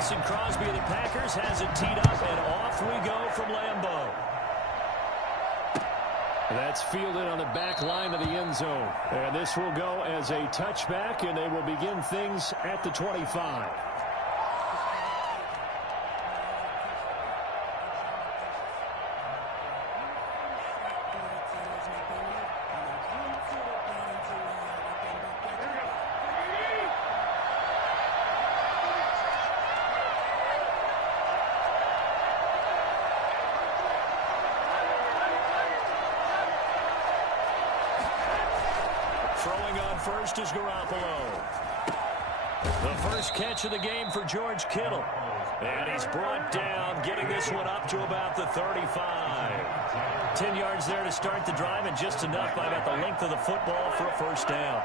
Mason Crosby of the Packers has it teed up, and off we go from Lambeau. That's fielded on the back line of the end zone. And this will go as a touchback, and they will begin things at the 25. Throwing on first is Garoppolo. The first catch of the game for George Kittle. And he's brought down, getting this one up to about the 35. 10 yards there to start the drive, and just enough by about the length of the football for a first down.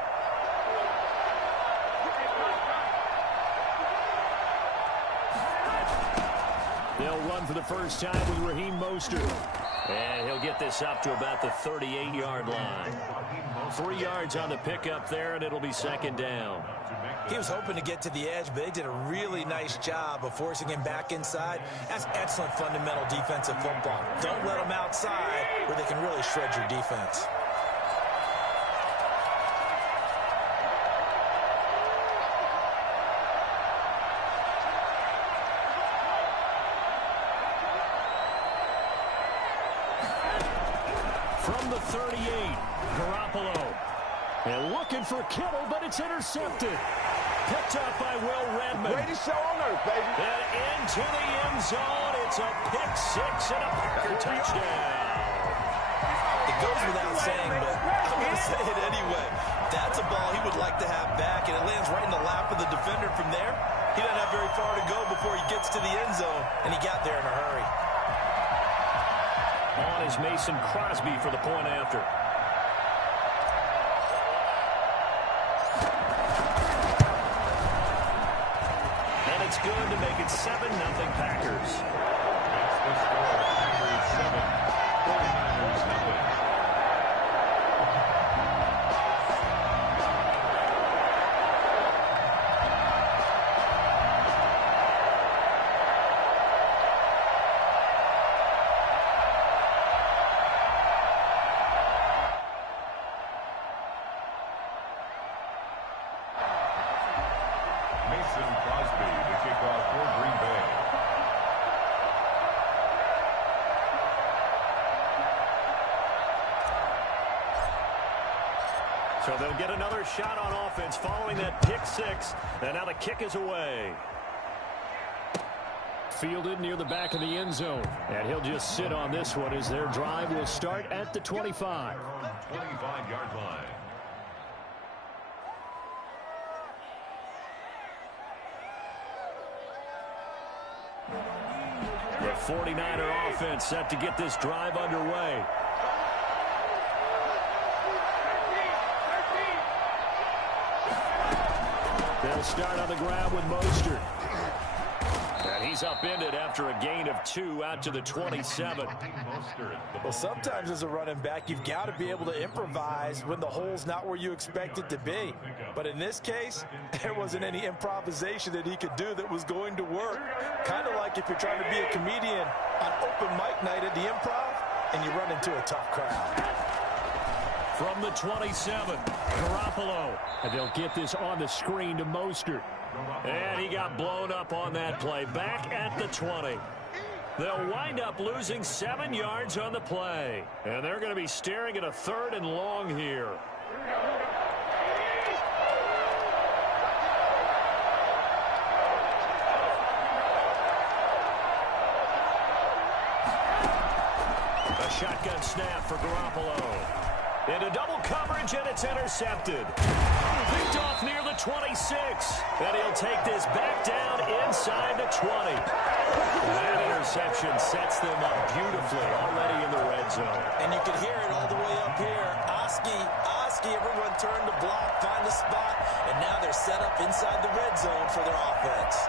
They'll run for the first time with Raheem Mostert. And he'll get this up to about the 38-yard line. 3 yards on the pickup there, and it'll be second down. He was hoping to get to the edge, but they did a really nice job of forcing him back inside. That's excellent fundamental defensive football. Don't let them outside where they can really shred your defense. From the 38, Garoppolo. And looking for Kittle, but it's intercepted. Picked up by Will Redmond. Greatest show on earth, baby. And into the end zone. It's a pick six and a Packer touchdown. It goes without saying, but I'm going to say it anyway. That's a ball he would like to have back, and it lands right in the lap of the defender from there. He doesn't have very far to go before he gets to the end zone, and he got there in a hurry. On is Mason Crosby for the point after. And it's good to make it 7-0 Packers. That's the score. Packers 7, 49ers nothing. Mason Crosby to kick off for Green Bay. So they'll get another shot on offense following that pick six. And now the kick is away. Fielded near the back of the end zone. And he'll just sit on this one as their drive will start at the 25. 25-yard line. The 49er offense set to get this drive underway. They'll start on the ground with Mostert. And he's upended after a gain of 2 out to the 27. Well, sometimes as a running back, you've got to be able to improvise when the hole's not where you expect it to be. But in this case, there wasn't any improvisation that he could do that was going to work. Kind of like if you're trying to be a comedian on open mic night at the Improv and you run into a tough crowd. From the 27, Garoppolo. And they'll get this on the screen to Mostert. And he got blown up on that play. Back at the 20. They'll wind up losing 7 yards on the play. And they're going to be staring at a 3rd and long here. A shotgun snap for Garoppolo. Into double coverage, and it's intercepted. Picked off near the 26. And he'll take this back down inside the 20. That interception sets them up beautifully already in the red zone. And you can hear it all the way up here. Oski, everyone turn to block, find a spot, and now they're set up inside the red zone for their offense.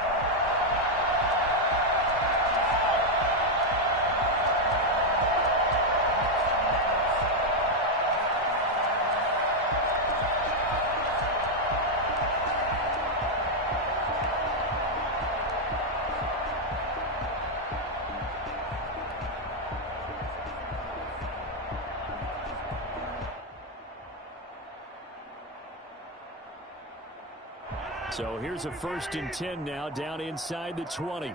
So here's a 1st and 10 now, down inside the 20.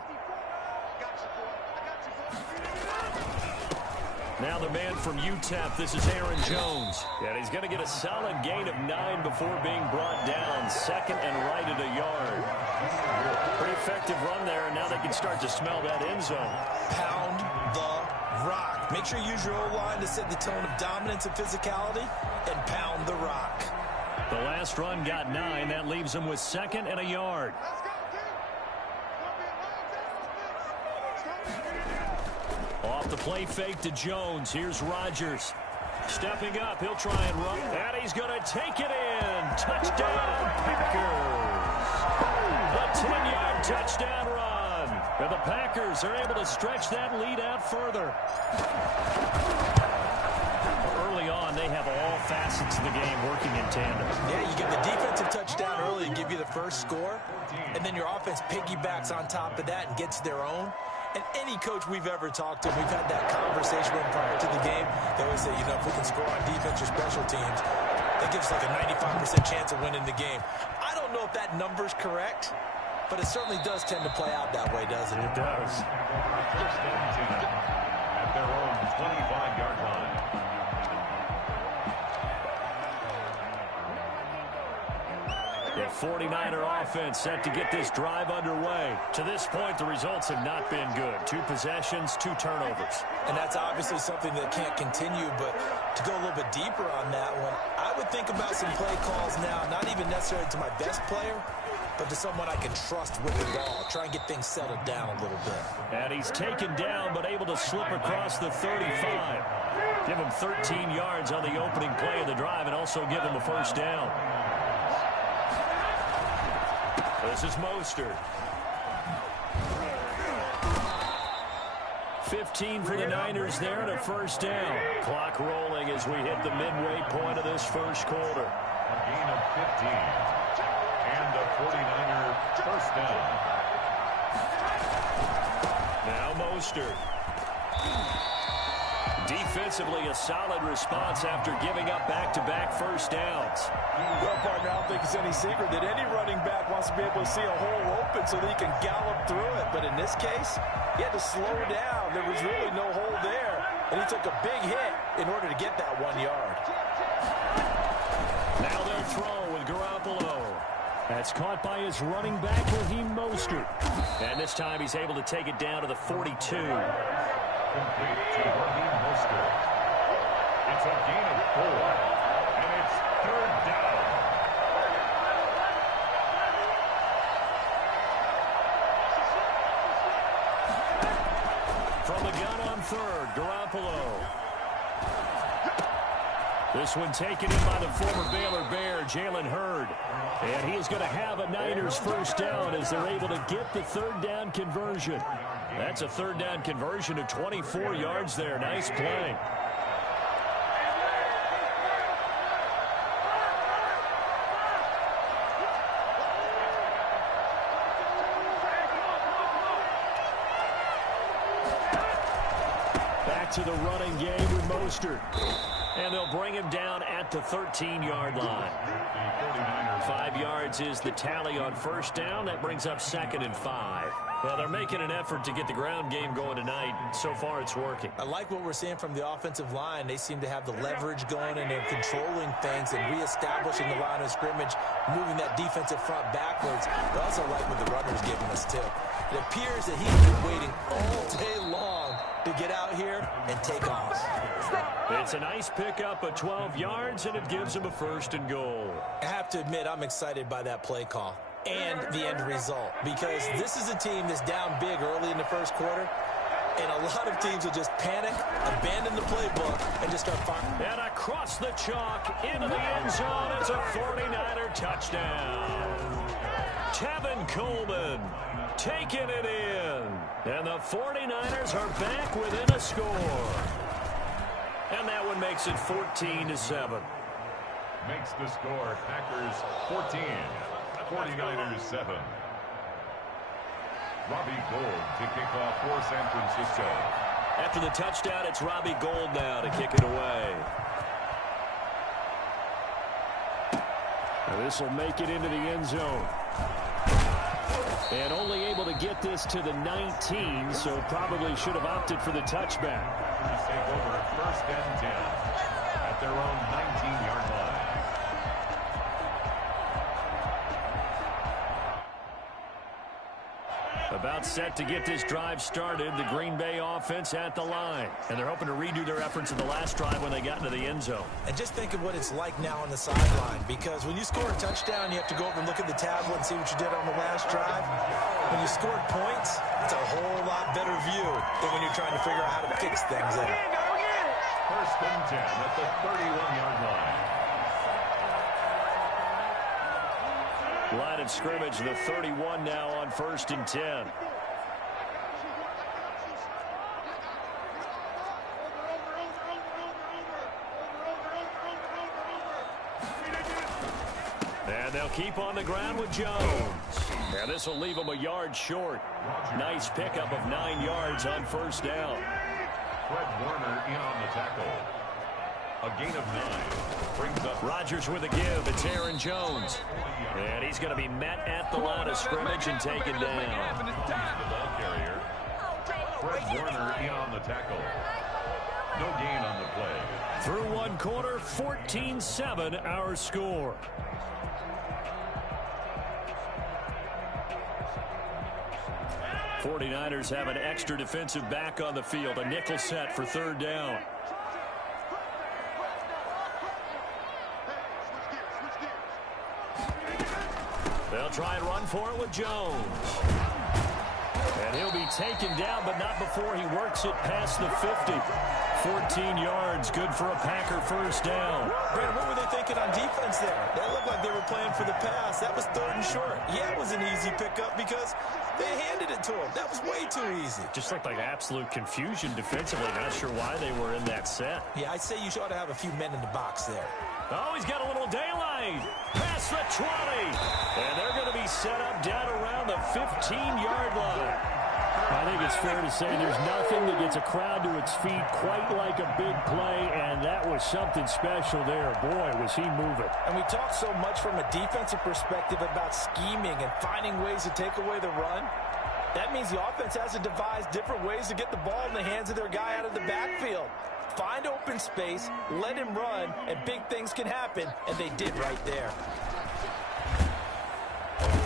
Now the man from UTEP, this is Aaron Jones. And he's going to get a solid gain of 9 before being brought down. 2nd and right at a yard. Pretty effective run there, and now they can start to smell that end zone. Pound the rock. Make sure you use your O-line to set the tone of dominance and physicality, and pound the rock. The last run got 9. That leaves them with 2nd and a yard. Off the play fake to Jones. Here's Rodgers. Stepping up. He'll try and run. And he's going to take it in. Touchdown, Packers. A 10-yard touchdown run. And the Packers are able to stretch that lead out further. Early on, they have all facets of the game working in tandem. Yeah, you get the defensive touchdown early and give you the first score, and then your offense piggybacks on top of that and gets their own. And any coach we've ever talked to, we've had that conversation with them prior to the game. They always say, if we can score on defense or special teams, that gives like a 95% chance of winning the game. I don't know if that number's correct, but it certainly does tend to play out that way, doesn't it? It does. 1st and 10 at their own 25-yard line. The 49er offense set to get this drive underway. To this point, the results have not been good. 2 possessions, 2 turnovers. And that's obviously something that can't continue, but to go a little bit deeper on that one, I would think about some play calls now, not even necessarily to my best player, but to someone I can trust with the ball. Try and get things settled down a little bit. And he's taken down, but able to slip across the 35. Give him 13 yards on the opening play of the drive and also give him a 1st down. This is Mostert. 15 for the Niners there and a 1st down. Clock rolling as we hit the midway point of this 1st quarter. A gain of 15. And a 49er 1st down. Now Mostert. Defensively, a solid response after giving up back-to-back 1st downs. Well, partner, I don't think it's any secret that any running back wants to be able to see a hole open so that he can gallop through it. But in this case, he had to slow down. There was really no hole there. And he took a big hit in order to get that 1 yard. Now they'll throw with Garoppolo. That's caught by his running back, Raheem Mostert. And this time he's able to take it down to the 42. Complete to Raheem Mostert. It's a gain of 4, and it's 3rd down. From the gun on 3rd, Garoppolo. This one taken in by the former Baylor Bear, Jalen Hurd. And he is going to have a Niners 1st down as they're able to get the 3rd down conversion. That's a 3rd down conversion of 24 yards there. Nice play. Back to the running game with Mostert. And they'll bring him down at the 13-yard line. 5 yards is the tally on 1st down. That brings up 2nd and 5. Well, they're making an effort to get the ground game going tonight. So far, it's working. I like what we're seeing from the offensive line. They seem to have the leverage going, and they're controlling things and reestablishing the line of scrimmage, moving that defensive front backwards. I also like what the runner's giving us, too. It appears that he's been waiting all day long to get out here and take off. It's a nice pickup of 12 yards, and it gives him a 1st and goal. I have to admit, I'm excited by that play call and the end result, because this is a team that's down big early in the 1st quarter, and a lot of teams will just panic, abandon the playbook, and just start firing. And across the chalk into the end zone, it's a 49er touchdown. Tevin Coleman taking it in, and the 49ers are back within a score. And that one makes it 14-7. Makes the score Packers 14, 49ers 7. Robbie Gould to kick off for San Francisco. After the touchdown, it's Robbie Gould now to kick it away. This will make it into the end zone. And only able to get this to the 19, so probably should have opted for the touchback. Take over at 1st and 10 at their own 19-yard line. About set to get this drive started, the Green Bay offense at the line. And they're hoping to redo their efforts in the last drive when they got into the end zone. And just think of what it's like now on the sideline, because when you score a touchdown, you have to go over and look at the tablet and see what you did on the last drive. When you scored points, it's a whole lot better view than when you're trying to figure out how to fix things there. 1st and 10 at the 31-yard line. Line of scrimmage, the 31 now on 1st and 10. And they'll keep on the ground with Jones. And this will leave them a yard short. Nice pickup of 9 yards on 1st down. Fred Warner in on the tackle. A gain of 9. Brings up Rodgers with a give. It's Aaron Jones. And he's going to be met at the line of scrimmage and taken down. the ball carrier. Fred Warner in on the tackle. No gain on the play. Through one quarter, 14-7 our score. '49ers have an extra defensive back on the field. A nickel set for 3rd down. They'll try and run for it with Jones. And he'll be taken down, but not before he works it past the 50. 14 yards, good for a Packer 1st down. Brandon, what were they thinking on defense there? They looked like they were playing for the pass. That was 3rd and short. Yeah, it was an easy pickup because they handed it to him. That was way too easy. Just looked like absolute confusion defensively. Not sure why they were in that set. Yeah, I'd say you ought to have a few men in the box there. Oh, he's got a little daylight. Past the 20. And they're going to be set up down around the 15-yard line. I think it's fair to say there's nothing that gets a crowd to its feet quite like a big play, and that was something special there. Boy, was he moving. And we talk so much from a defensive perspective about scheming and finding ways to take away the run. That means the offense has to devise different ways to get the ball in the hands of their guy out of the backfield. Find open space, let him run, and big things can happen, and they did right there.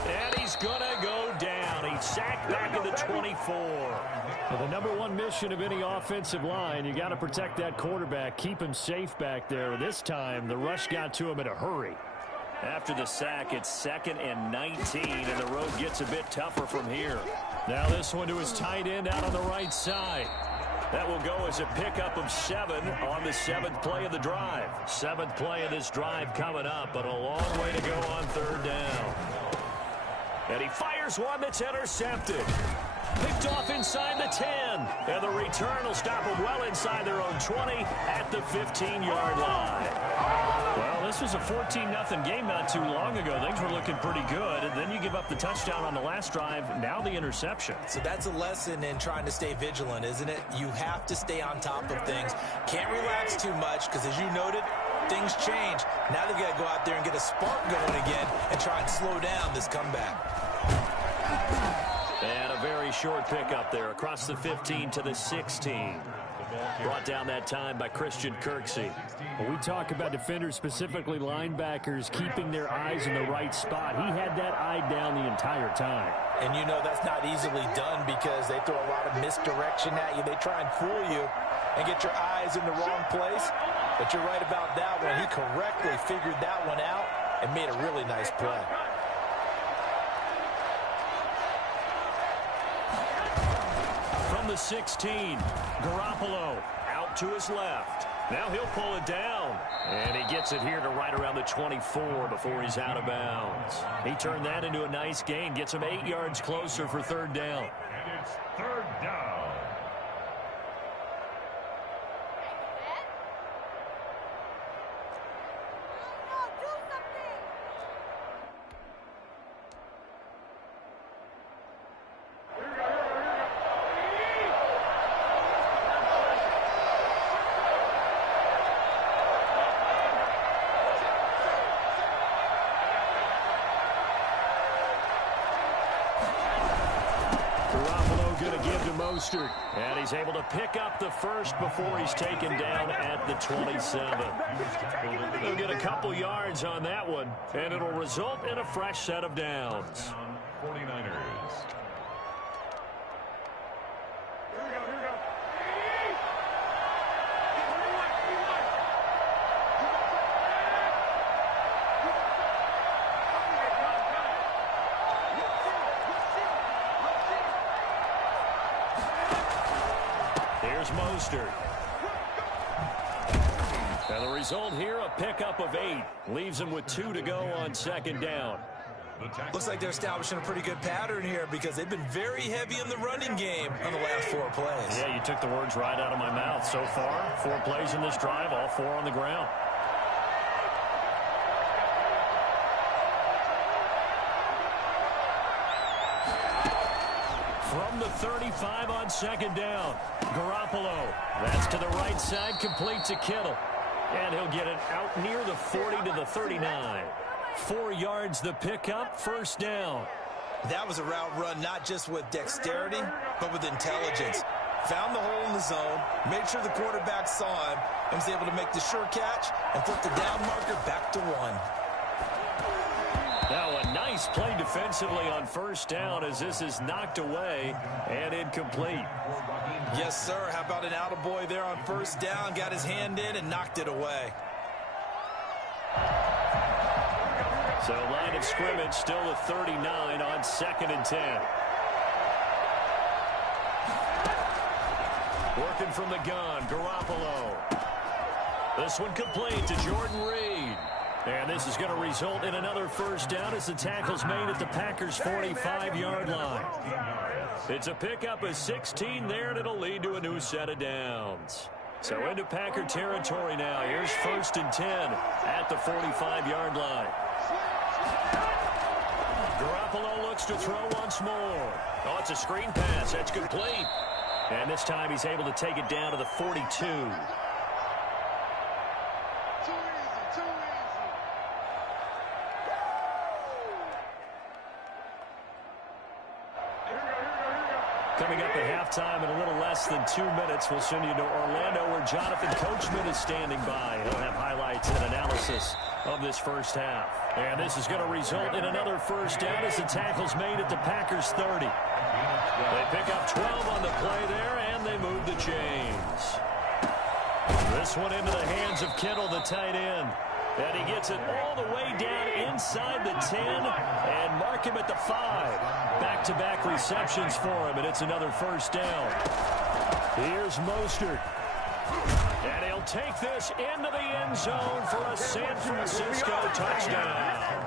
And he's going to go down. He's sacked back at the 24. Well, the number one mission of any offensive line, you got to protect that quarterback, keep him safe back there. This time, the rush got to him in a hurry. After the sack, it's 2nd and 19, and the road gets a bit tougher from here. Now this one to his tight end out on the right side. That will go as a pickup of 7 on the 7th play of the drive. 7th play of this drive coming up, but a long way to go on 3rd down. And he fires one that's intercepted. Picked off inside the 10. And the return will stop them well inside their own 20 at the 15-yard line. Well, this was a 14-0 game not too long ago. Things were looking pretty good. And then you give up the touchdown on the last drive. Now the interception. So that's a lesson in trying to stay vigilant, isn't it? You have to stay on top of things. Can't relax too much because, as you noted, things change. Now they've got to go out there and get a spark going again and try and slow down this comeback. And a very short pickup there across the 15 to the 16. Brought down that time by Christian Kirksey. When we talk about defenders, specifically linebackers, keeping their eyes in the right spot, he had that eye down the entire time. And you know that's not easily done because they throw a lot of misdirection at you. They try and fool you and get your eyes in the wrong place. But you're right about that one. He correctly figured that one out and made a really nice play. From the 16, Garoppolo out to his left. Now he'll pull it down. And he gets it here to right around the 24 before he's out of bounds. He turned that into a nice gain. Gets him 8 yards closer for 3rd down. And it's 3rd down. Garoppolo going to give to Mostert. And he's able to pick up the first before he's taken down at the 27. He'll get a couple yards on that one, and it'll result in a fresh set of downs. 49ers. Here's Mostert. And the result here, a pickup of 8. Leaves him with 2 to go on second down. Looks like they're establishing a pretty good pattern here because they've been very heavy in the running game on the last 4 plays. Yeah, you took the words right out of my mouth. So far, 4 plays in this drive, all 4 on the ground. From the 35 on second down, Garoppolo. That's to the right side, complete to Kittle. And he'll get it out near the 40 to the 39. 4 yards the pickup, first down. That was a route run not just with dexterity, but with intelligence. Found the hole in the zone, made sure the quarterback saw him, and was able to make the sure catch and flip the down marker back to 1. Now a nice play defensively on first down as this is knocked away and incomplete. Yes, sir. How about an attaboy there on first down? Got his hand in and knocked it away. So line of scrimmage still the 39 on 2nd and 10. Working from the gun, Garoppolo. This one complete to Jordan Reed. And this is going to result in another first down as the tackle's made at the Packers' 45-yard line. It's a pickup of 16 there, and it'll lead to a new set of downs. So into Packer territory now. Here's 1st and 10 at the 45-yard line. Garoppolo looks to throw once more. Oh, it's a screen pass. That's complete. And this time he's able to take it down to the 42. Coming up at halftime in a little less than 2 minutes, we'll send you to Orlando where Jonathan Coachman is standing by. He'll have highlights and analysis of this first half. And this is going to result in another first down as the tackle's made at the Packers' 30. They pick up 12 on the play there, and they move the chains. This one into the hands of Kittle, the tight end. And he gets it all the way down inside the 10 and mark him at the 5. Back-to-back receptions for him, and it's another first down. Here's Mostert. And he'll take this into the end zone for a San Francisco touchdown.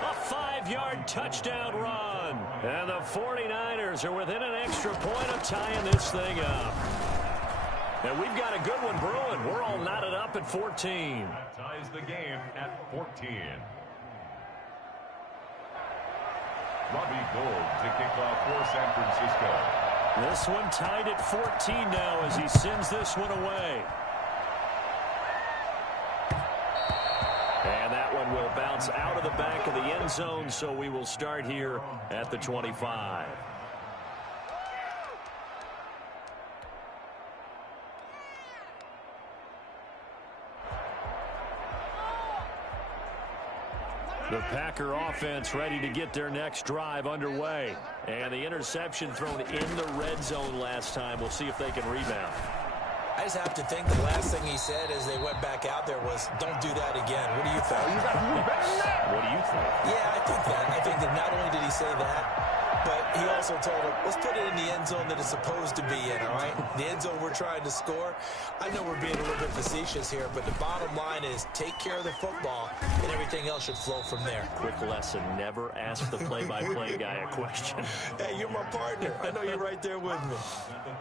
A 5-yard touchdown run. And the 49ers are within an extra point of tying this thing up. And we've got a good one brewing. We're all knotted up at 14. That ties the game at 14. Robbie Gould to kick off for San Francisco. This one tied at 14 now as he sends this one away. And that one will bounce out of the back of the end zone, so we will start here at the 25. The Packer offense ready to get their next drive underway. And the interception thrown in the red zone last time. We'll see if they can rebound. I just have to think the last thing he said as they went back out there was, don't do that again. What do you think? What do you think? Yeah, I think that. I think that not only did he say that, but he also told him, let's put it in the end zone that it's supposed to be in, all right? The end zone we're trying to score. I know we're being a little bit facetious here, but the bottom line is take care of the football, and everything else should flow from there. Quick lesson, never ask the play-by-play guy a question. Hey, you're my partner. I know you're right there with me.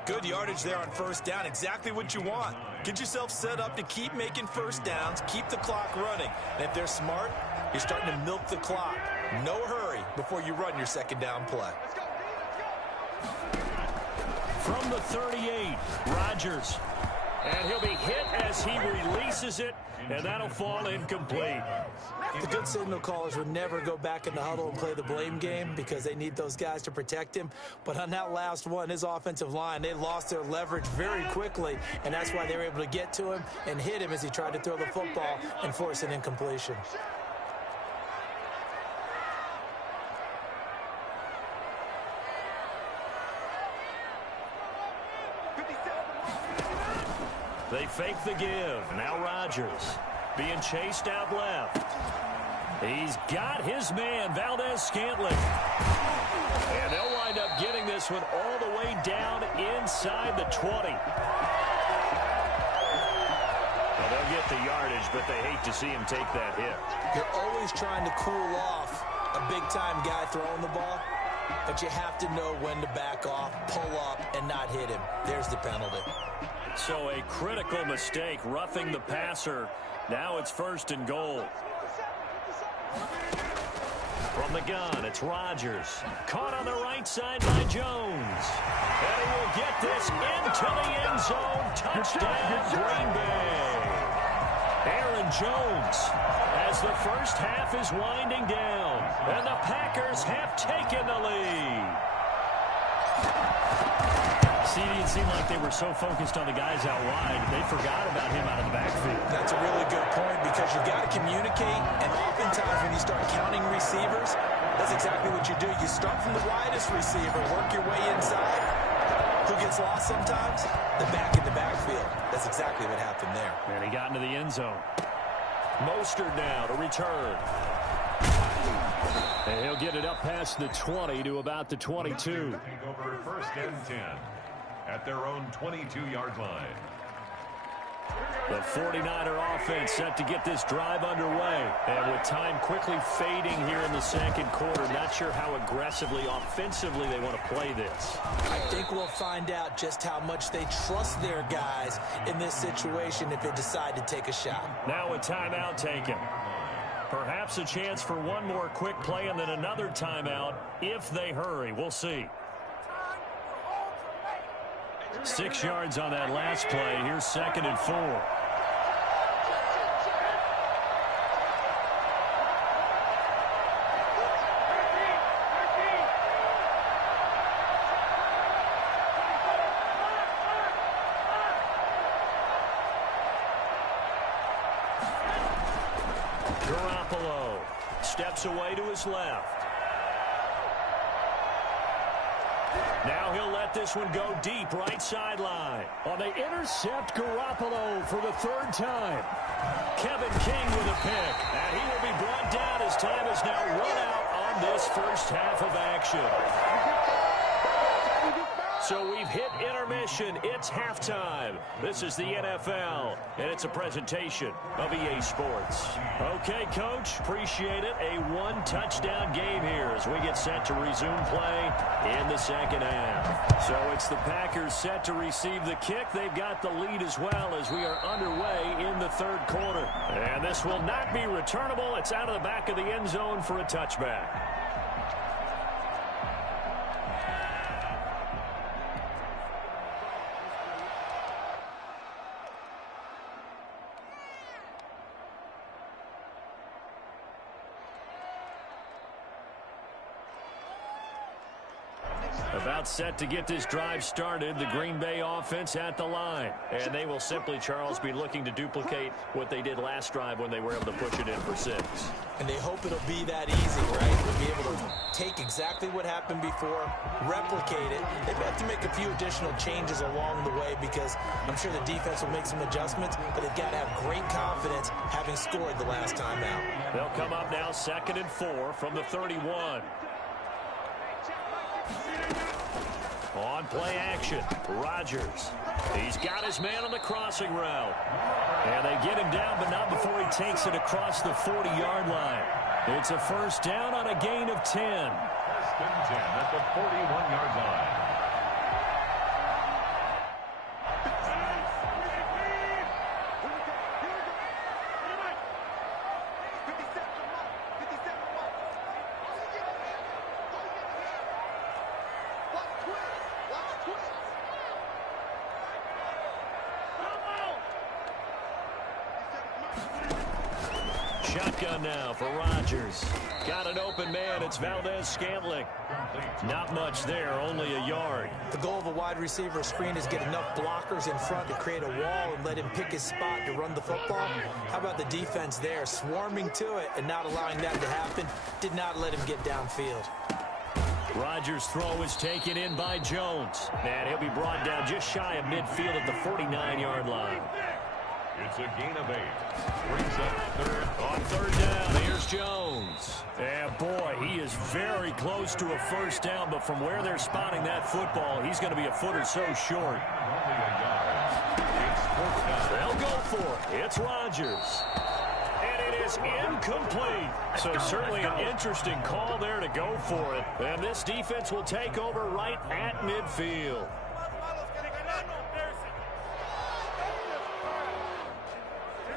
Good yardage there on first down. Exactly what you want. Get yourself set up to keep making first downs, keep the clock running. And if they're smart, you're starting to milk the clock. No hurry before you run your second down play. From the 38, Rodgers. And he'll be hit as he releases it, and that'll fall incomplete. The good signal callers would never go back in the huddle and play the blame game because they need those guys to protect him. But on that last one, his offensive line, they lost their leverage very quickly, and that's why they were able to get to him and hit him as he tried to throw the football and force an incompletion. They fake the give. Now Rodgers being chased out left. He's got his man, Valdez-Scantling. And they'll wind up getting this one all the way down inside the 20. Well, they'll get the yardage, but they hate to see him take that hit. You're always trying to cool off a big-time guy throwing the ball, but you have to know when to back off, pull up, and not hit him. There's the penalty. So a critical mistake, roughing the passer. Now it's 1st and goal. From the gun, it's Rodgers. Caught on the right side by Jones. And he will get this into the end zone. Touchdown, Green Bay. Aaron Jones, as the first half is winding down. And the Packers have taken the lead. See, it seemed like they were so focused on the guys out wide, they forgot about him out of the backfield. That's a really good point because you've got to communicate, and oftentimes when you start counting receivers, that's exactly what you do. You start from the widest receiver, work your way inside. Who gets lost sometimes? The back in the backfield. That's exactly what happened there. And he got into the end zone. Mostert now to return. And he'll get it up past the 20 to about the 22. Take over 1st and 10 at their own 22-yard line. The 49er offense set to get this drive underway. And with time quickly fading here in the second quarter, not sure how aggressively, offensively they want to play this. I think we'll find out just how much they trust their guys in this situation if they decide to take a shot. Now a timeout taken. Perhaps a chance for one more quick play and then another timeout if they hurry. We'll see. 6 yards on that last play. Here's 2nd and 4. Garoppolo steps away to his left. Now he'll let this one go deep, right sideline. On the intercept, Garoppolo for the 3rd time. Kevin King with a pick, and he will be brought down as time is now run out on this first half of action. So we've hit intermission. It's halftime. This is the NFL, and it's a presentation of EA Sports. Okay, Coach, appreciate it. A one-touchdown game here as we get set to resume play in the second half. So it's the Packers set to receive the kick. They've got the lead as well as we are underway in the 3rd quarter. And this will not be returnable. It's out of the back of the end zone for a touchback. About set to get this drive started, the Green Bay offense at the line. And they will simply, Charles, be looking to duplicate what they did last drive when they were able to push it in for 6. And they hope it'll be that easy, right? They'll be able to take exactly what happened before, replicate it. They have to make a few additional changes along the way because I'm sure the defense will make some adjustments, but they've got to have great confidence having scored the last time out. They'll come up now 2nd and 4 from the 31. On play action, Rodgers. He's got his man on the crossing route. And they get him down, but not before he takes it across the 40-yard line. It's a 1st down on a gain of 10. 1st and 10 at the 41-yard line. Shotgun now for Rodgers. Got an open man. It's Valdez-Scantling. Not much there, only a yard. The goal of a wide receiver screen is get enough blockers in front to create a wall and let him pick his spot to run the football. How about the defense there, swarming to it and not allowing that to happen? Did not let him get downfield. Rodgers' throw is taken in by Jones. And he'll be brought down just shy of midfield at the 49-yard line. It's a gain of 8. Brings up third. On third down, here's Jones. And boy, he is very close to a first down, but from where they're spotting that football, he's going to be a foot or so short. Only a yard. It's fourth down. They'll go for it. It's Rodgers. And it is incomplete. So certainly an interesting call there to go for it. And this defense will take over right at midfield.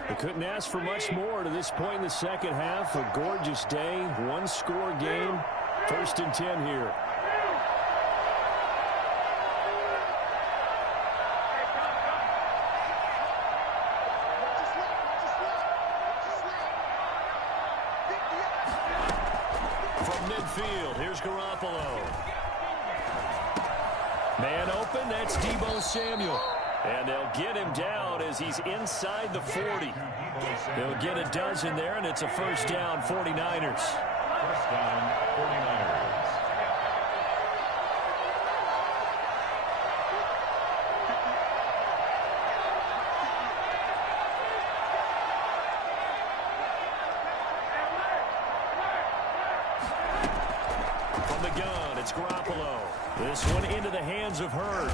They couldn't ask for much more to this point in the second half. A gorgeous day, one-score game. 1st and 10 here. From midfield, here's Garoppolo. Man open, that's Deebo Samuel. And they'll get him down as he's inside the 40. They'll get a dozen there, and it's a first down, 49ers. First down, 49ers. From the gun, it's Garoppolo. This one into the hands of Hurd.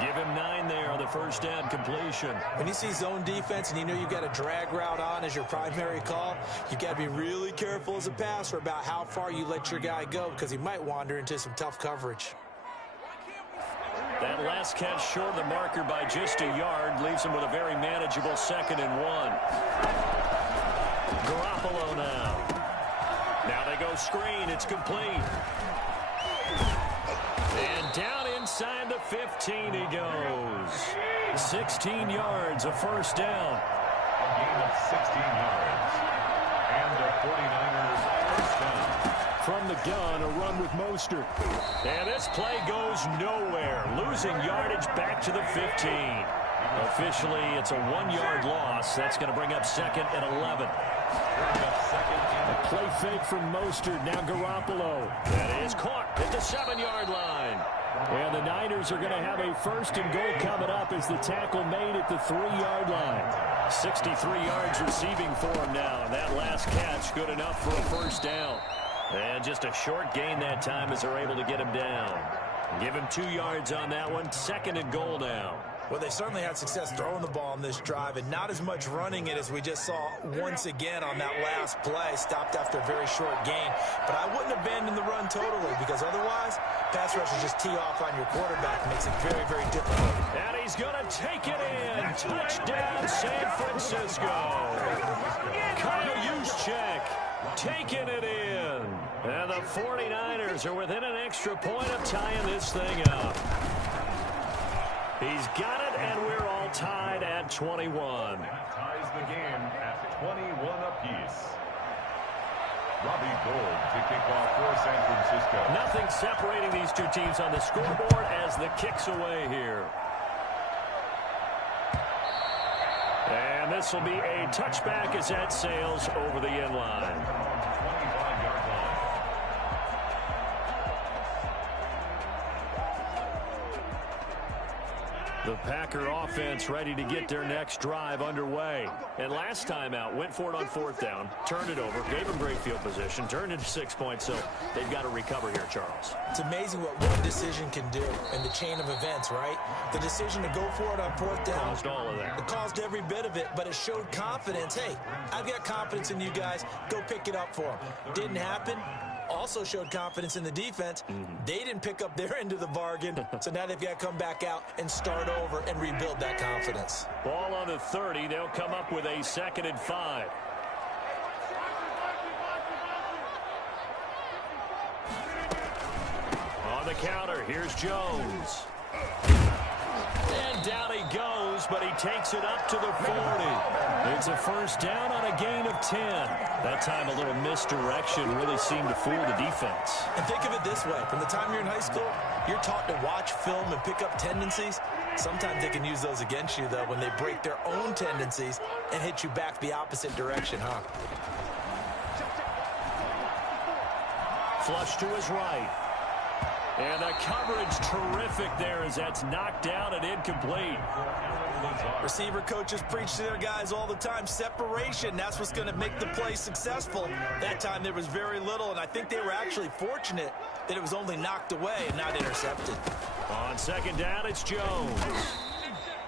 Give him 9 there on the first down completion. When you see zone defense and you know you've got a drag route on as your primary call, you've got to be really careful as a passer about how far you let your guy go because he might wander into some tough coverage. That last catch short of the marker by just a yard leaves him with a very manageable 2nd and 1. Garoppolo now. Now they go screen. It's complete. And down inside the 15 he goes. 16 yards, a first down. A gain of 16 yards. And the 49ers first down. From the gun, a run with Mostert. And this play goes nowhere. Losing yardage back to the 15. Officially, it's a 1-yard loss. That's going to bring up 2nd and 11. A play fake from Mostert. Now Garoppolo. That is caught at the 7-yard line. And the Niners are going to have a 1st and goal coming up as the tackle made at the 3-yard line. 63 yards receiving for him now. And that last catch good enough for a first down. And just a short gain that time as they're able to get him down. Give him 2 yards on that one. 2nd and goal now. Well, they certainly had success throwing the ball on this drive and not as much running it as we just saw once again on that last play. Stopped after a very short gain. But I wouldn't abandon the run totally because otherwise, pass rushers just tee off on your quarterback. It makes it very, very difficult. And he's going to take it in. Touchdown, San Francisco. Kyle Juszczyk taking it in. And the 49ers are within an extra point of tying this thing up. He's got it, and we're all tied at 21. That ties the game at 21 apiece. Robbie Gould to kick off for San Francisco. Nothing separating these two teams on the scoreboard as the kick's away here. And this will be a touchback as that sails over the end line. 25-yard line. The Packer offense ready to get their next drive underway. And last time out, went for it on 4th down, turned it over, gave them great field position, turned into 6 points, so they've got to recover here, Charles. It's amazing what one decision can do in the chain of events, right? The decision to go for it on 4th down. Caused all of that. It caused every bit of it, but it showed confidence. Hey, I've got confidence in you guys. Go pick it up for them. Didn't happen. Also showed confidence in the defense. They didn't pick up their end of the bargain, so now they've got to come back out and start over and rebuild that confidence. Ball on the 30. They'll come up with a 2nd and 5. On the counter, here's Jones. And down he goes goes, but he takes it up to the 40. It's a first down on a gain of 10. That time a little misdirection really seemed to fool the defense. And think of it this way. From the time you're in high school, you're taught to watch film and pick up tendencies. Sometimes they can use those against you, though, when they break their own tendencies and hit you back the opposite direction, huh? Flush to his right. And the coverage terrific there as that's knocked down and incomplete. Receiver coaches preach to their guys all the time. Separation, that's what's going to make the play successful. That time there was very little, and I think they were actually fortunate that it was only knocked away and not intercepted. On second down, it's Jones.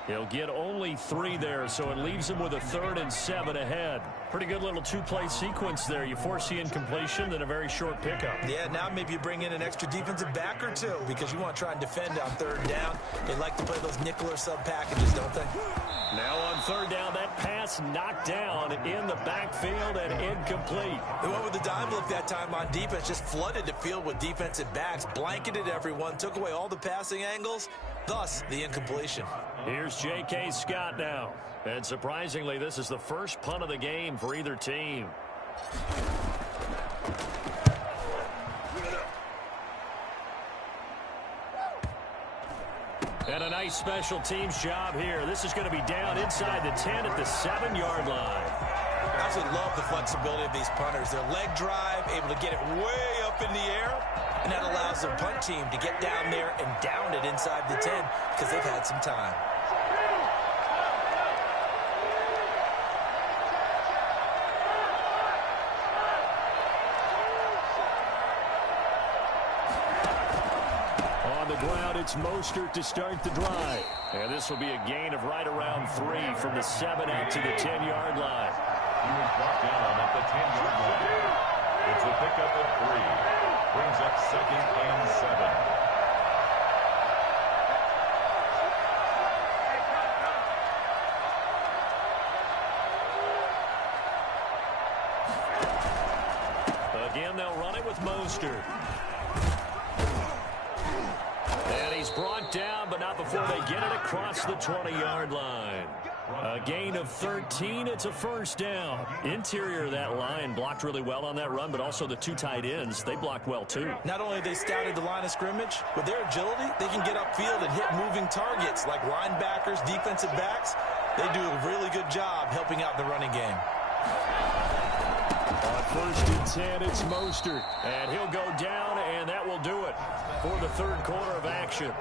He'll get only 3 there, so it leaves him with a 3rd and 7 ahead. Pretty good little 2-play sequence there. You force the incompletion, then a very short pickup. Yeah, now maybe you bring in an extra defensive back or two because you want to try and defend on 3rd down. They like to play those nickel or sub packages, don't they? Now on 3rd down, that pass knocked down in the backfield and incomplete. They went with the dime look that time on defense, just flooded the field with defensive backs, blanketed everyone, took away all the passing angles, thus the incompletion. Here's J.K. Scott now. And surprisingly, this is the first punt of the game for either team. And a nice special teams job here. This is going to be down inside the 10 at the 7-yard line. I absolutely love the flexibility of these punters. Their leg drive, able to get it way up in the air, and that allows their punt team to get down there and down it inside the 10 because they've had some time. It's Mostert to start the drive. And this will be a gain of right around 3 from the 7 out to the 10-yard line. He was brought down at the 10-yard line. It's a pickup of 3. Brings up 2nd and 7. Again, they'll run it with Mostert. And he's brought down, but not before they get it across the 20-yard line. A gain of 13. It's a first down. Interior of that line blocked really well on that run, but also the 2 tight ends, they blocked well too. Not only they scouted the line of scrimmage, with their agility, they can get upfield and hit moving targets like linebackers, defensive backs. They do a really good job helping out the running game. On 1st and 10, it's Mostert. And he'll go down, and that will do it for the 3rd quarter of action.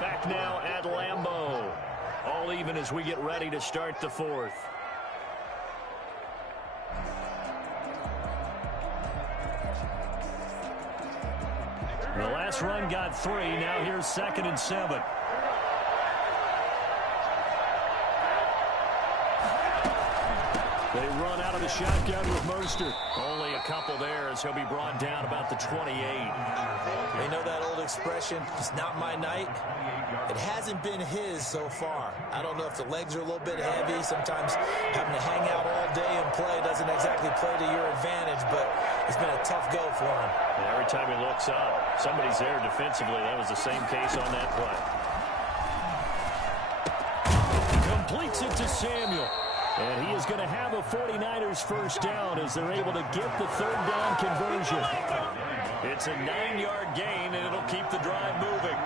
Back now at Lambeau. All even as we get ready to start the 4th. The last run got 3. Now here's 2nd and 7. They run out of the shotgun with Mostert. Only a couple there as he'll be brought down about the 28. They know that old expression, it's not my night. It hasn't been his so far. I don't know if the legs are a little bit heavy. Sometimes having to hang out all day and play doesn't exactly play to your advantage, but it's been a tough go for him. And every time he looks up, somebody's there defensively. That was the same case on that play. Completes it to Samuel. And he is going to have a 49ers first down as they're able to get the 3rd down conversion. It's a 9-yard gain, and it'll keep the drive moving.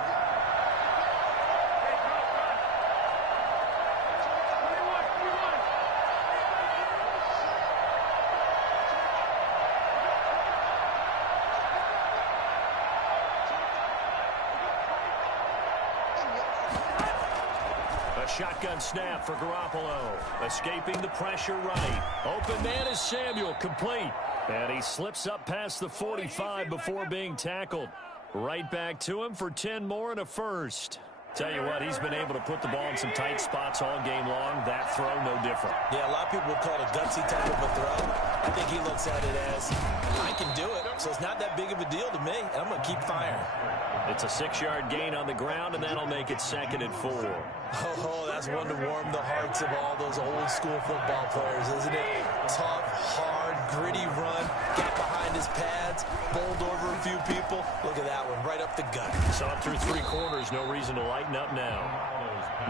Shotgun snap for Garoppolo. Escaping the pressure right. Open man is Samuel, complete. And he slips up past the 45 before being tackled. Right back to him for 10 more and a first. Tell you what, he's been able to put the ball in some tight spots all game long. That throw, no different. Yeah, a lot of people would call it a gutsy type of a throw. I think he looks at it as, I can do it, so it's not that big of a deal to me, and I'm going to keep firing. It's a 6-yard gain on the ground, and that'll make it 2nd and 4. Oh, that's one to warm the hearts of all those old-school football players, isn't it? Tough, hard, gritty run, got behind his pads, bowled over few people. Look at that one, right up the gut. Saw it through three quarters. No reason to lighten up now.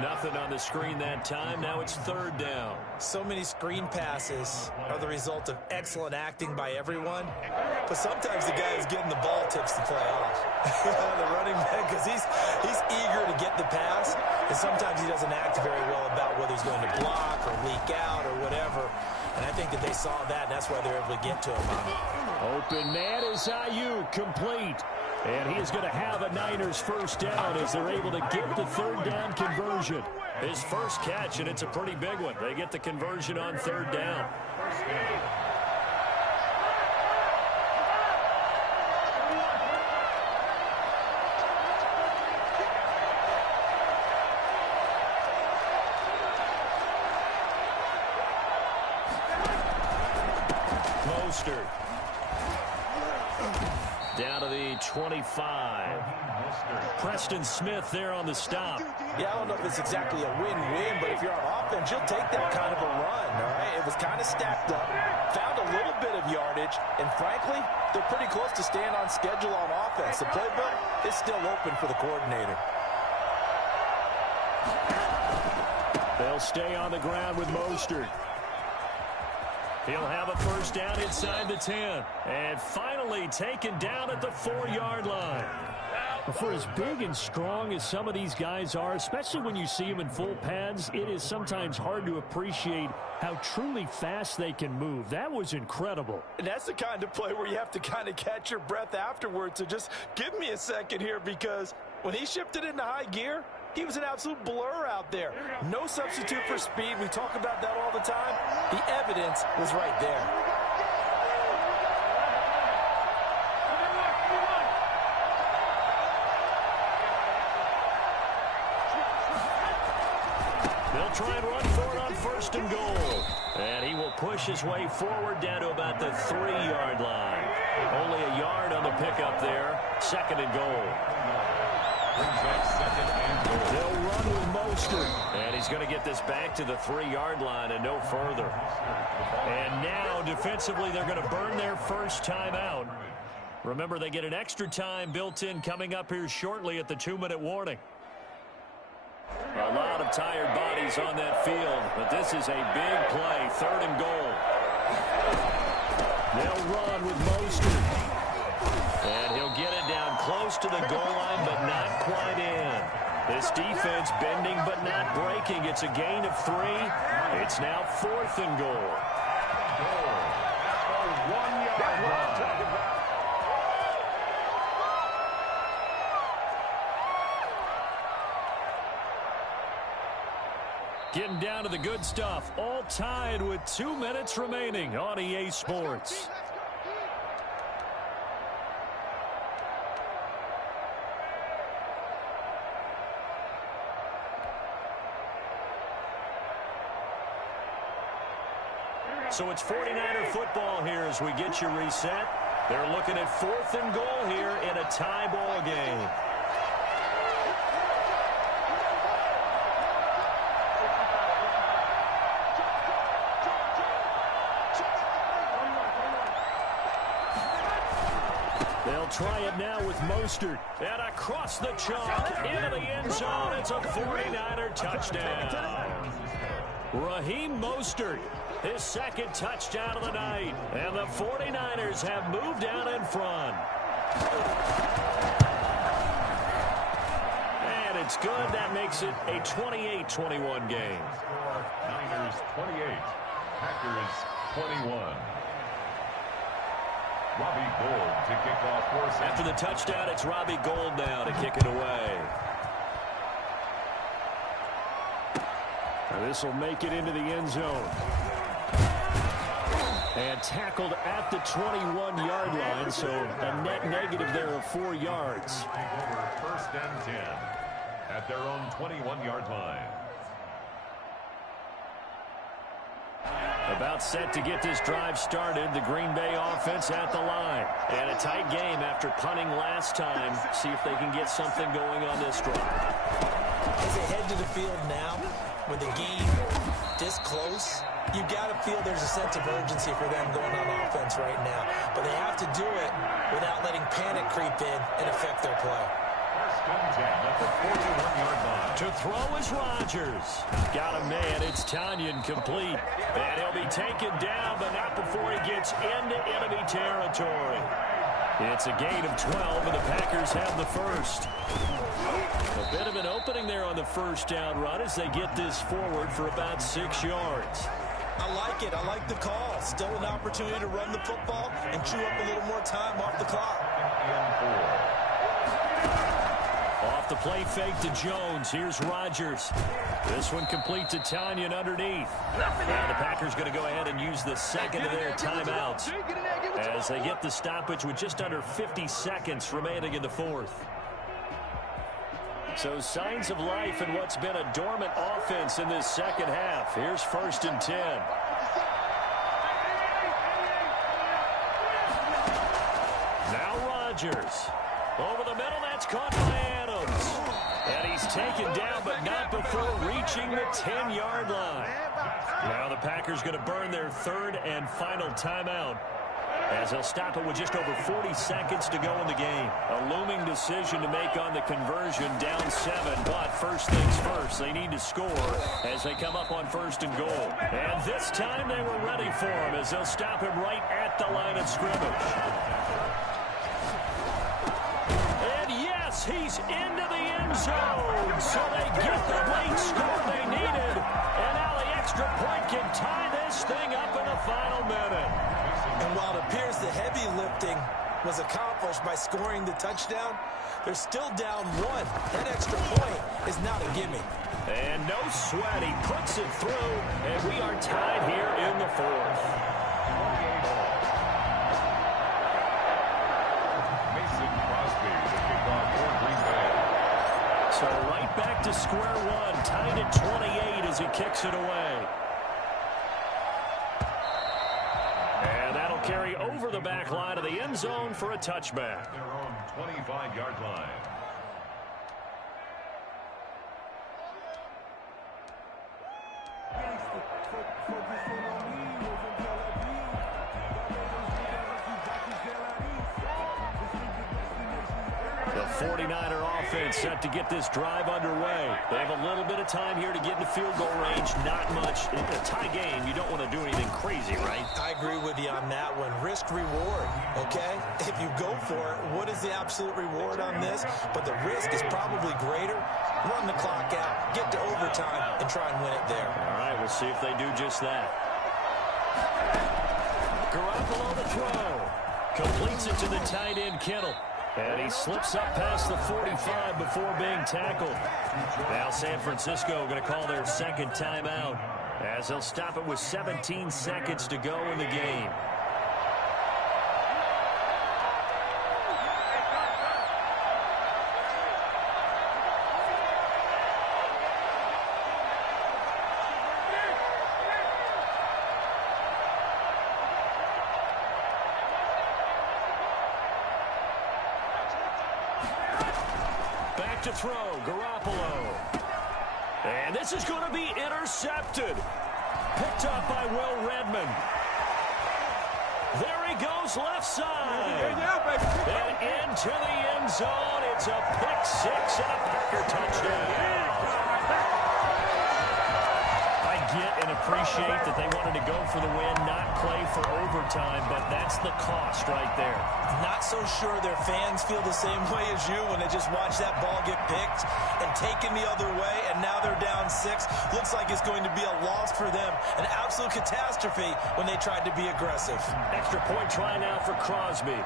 Nothing on the screen that time. Now it's third down. So many screen passes are the result of excellent acting by everyone. But sometimes the guy who's getting the ball tips the play off. The running back, because he's eager to get the pass. And sometimes he doesn't act very well about whether he's going to block or leak out or whatever. And I think that they saw that, and that's why they're able to get to him on it. Open man is Ayuk, complete. And he is going to have a Niners first down as they're able to get the third down conversion. His first catch, and it's a pretty big one. They get the conversion on third down. Mostert. Down to the 25. Preston Smith there on the stop. Yeah, I don't know if it's exactly a win-win, but if you're on offense, you'll take that kind of a run, all right? It was kind of stacked up, found a little bit of yardage, and frankly, they're pretty close to staying on schedule on offense. The playbook is still open for the coordinator. They'll stay on the ground with Mostert. He'll have a first down inside the 10. And finally taken down at the 4-yard line. For as big and strong as some of these guys are, especially when you see them in full pads, it is sometimes hard to appreciate how truly fast they can move. That was incredible. And that's the kind of play where you have to kind of catch your breath afterwards. So just give me a second here, because when he shifted into high gear, he was an absolute blur out there. No substitute for speed. We talk about that all the time. The evidence was right there. They'll try and run for it on first and goal. And he will push his way forward down to about the 3-yard line. Only a yard on the pickup there. Second and goal. They'll run with Mostert. And he's going to get this back to the 3-yard line and no further. And now, defensively, they're going to burn their first time out. Remember, they get an extra time built in coming up here shortly at the 2-minute warning. A lot of tired bodies on that field, but this is a big play, third and goal. They'll run with Mostert. And he'll get it down close to the goal line, but not quite in. This defense bending but not breaking. It's a gain of 3. It's now fourth and goal. Getting down to the good stuff. All tied with 2 minutes remaining on EA Sports. So it's 49er football here as we get you reset. They're looking at fourth and goal here in a tie ball game. They'll try it now with Mostert. And across the chalk into the end zone. It's a 49er touchdown. Raheem Mostert, his second touchdown of the night. And the 49ers have moved out in front. And it's good. That makes it a 28-21 game. Niners 28, Packers 21. Robbie Gould to kick off for After the touchdown, it's Robbie Gould now to kick it away. Now this will make it into the end zone. And tackled at the 21-yard line, so a net negative there of 4 yards. over first and 10 at their own 21-yard line. About set to get this drive started. The Green Bay offense at the line. And a tight game after punting last time. See if they can get something going on this drive. As they head to the field now, with the game this close, you got to feel there's a sense of urgency for them going on offense right now. But they have to do it without letting panic creep in and affect their play. First and 10 at the 41-yard line. To throw is Rodgers. Got a man. It's Tanyan complete. And he'll be taken down, but not before he gets into enemy territory. It's a gain of 12, and the Packers have the first. A bit of an opening there on the first down run as they get this forward for about 6 yards. I like it. I like the call. Still an opportunity to run the football and chew up a little more time off the clock. Off the play fake to Jones. Here's Rodgers. This one complete to Tanyan underneath. Now the Packers going to go ahead and use the second of their timeouts as they get the stoppage with just under 50 seconds remaining in the fourth. So signs of life in what's been a dormant offense in this second half. Here's 1st and 10. Now Rodgers. Over the middle, that's caught by Adams. And he's taken down, but not before reaching the 10-yard line. Now the Packers going to burn their third and final timeout, as they'll stop it with just over 40 seconds to go in the game. A looming decision to make on the conversion, down 7. But first things first, they need to score as they come up on 1st and goal. And this time they were ready for him as they'll stop him right at the line of scrimmage. And yes, he's into the end zone. So they get the late score they needed. And now the extra point can tie this thing up in the final minute. And while it appears the heavy lifting was accomplished by scoring the touchdown, they're still down 1. That extra point is not a gimme. And no sweat. He puts it through, and we are tied here in the fourth. Mason Crosby, the kickoff for Green Bay. So right back to square one, tied at 28 as he kicks it away. And that'll carry over the back line of the end zone for a touchback. Their own 25-yard line. The 49er offense set to get this drive underway. They have a little bit of time here to get into field goal range. Not much. In a tie game, you don't want to do anything crazy, right? I agree with you on that one. Risk reward, okay? If you go for it, what is the absolute reward on this? But the risk is probably greater. Run the clock out, get to overtime, and try and win it there. All right, we'll see if they do just that. Garoppolo to throw. Completes it to the tight end, Kittle. And he slips up past the 45 before being tackled. Now San Francisco going to call their second timeout as they'll stop it with 17 seconds to go in the game. To throw, Garoppolo. And this is going to be intercepted. Picked up by Will Redmond. There he goes, left side. And into the end zone. It's a pick six and a Packer touchdown. I get and appreciate that they wanted to go for the win, not play for overtime, but that's the cost right there. Not so sure their fans feel the same way as you when they just watch that ball get picked and taken the other way, and now they're down 6. Looks like it's going to be a loss for them. An absolute catastrophe when they tried to be aggressive. Extra point try now for Crosby.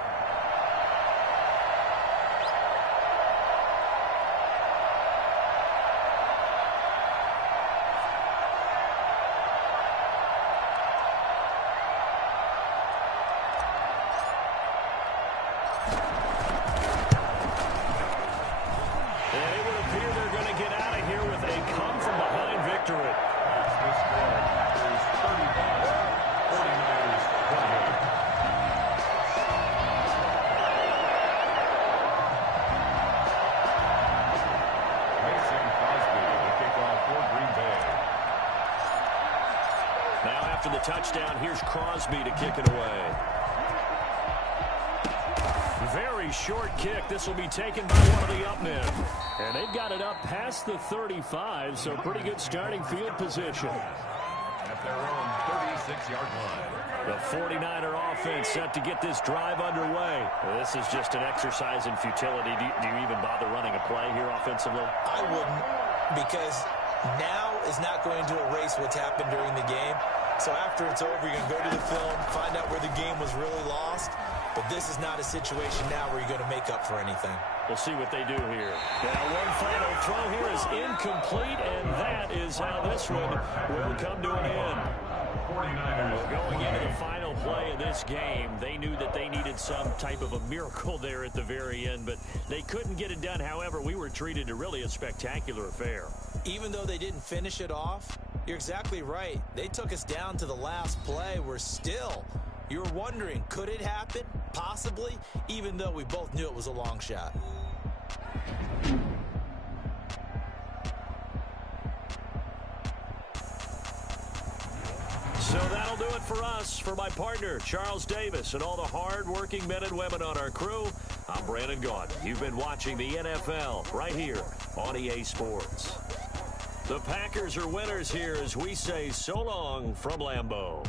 the touchdown. Here's Crosby to kick it away. Very short kick. This will be taken by one of the up men. And they've got it up past the 35, so pretty good starting field position. At their own 36-yard line. The 49er offense set to get this drive underway. This is just an exercise in futility. Do you even bother running a play here offensively? I wouldn't, because now is not going to erase what's happened during the game. So after it's over, you're going to go to the film, find out where the game was really lost. But this is not a situation now where you're going to make up for anything. We'll see what they do here. Now, one final throw here is incomplete, and that is how this one will come to an end. Well, going into the final play of this game, they knew that they needed some type of a miracle there at the very end, but they couldn't get it done. However, we were treated to really a spectacular affair. Even though they didn't finish it off, you're exactly right. They took us down to the last play. We're still, you were wondering, could it happen? Possibly, even though we both knew it was a long shot. So that'll do it for us. For my partner, Charles Davis, and all the hard-working men and women on our crew, I'm Brandon Gaudin. You've been watching the NFL right here on EA Sports. The Packers are winners here as we say so long from Lambeau.